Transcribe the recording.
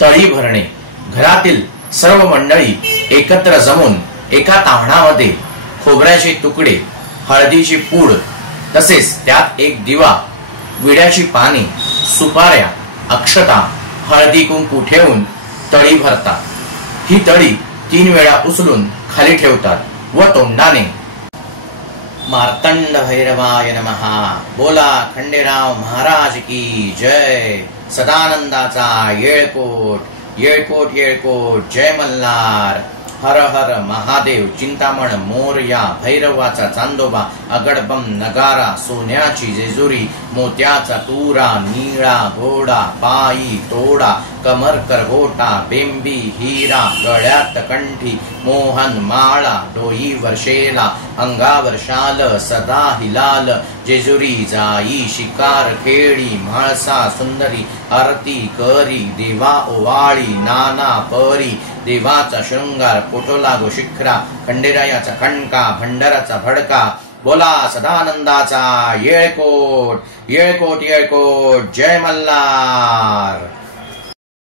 तळी भरणे, घरातील सर्व मंडळी एकत्र जमून एका ताम्हणामध्ये खोबऱ्याचे तुकडे, हळदीची पूड, तसेच त्यात एक दिवा, विड्याची पाने, सुपाऱ्या, अक्षता, हळदी कुंकू ठेवून तळी भरतात. ही तळी 3 वेळा उचलून खाली ठेवतात व तोंडाने मार्तंड भैरवाय नमः, बोला खंडेराव महाराज की जय, सदानंदाचा येळकोट, येळकोट येळकोट, जय मल्हार, हर हर महादेव, चिंतामण मोरया, भैरवाचा चांदोबा, अगडबम नगारा, सोन्याची जेजुरी, मोत्याचा तुरा, निळा घोडा, पायी तोडा, कमर करगोटा, बेंबी हिरा, गळ्यात कंठी, मोहन माळा, डोई वर्षेला, अंगावर शाल, सदा हिलाल, जेजुरी जाई शिकार खेळी, म्हाळसा सुंदरी, आरती करी, देवा ओवाळी, नाना परी, देवाचा शृंगार, पोटोला गो शिखरा, खंडेरायाचा खणका, भंडाराचा भडका, बोला सदानंदाचा येळकोट, येळकोट येळकोट, जय मल्हार.